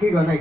这个呢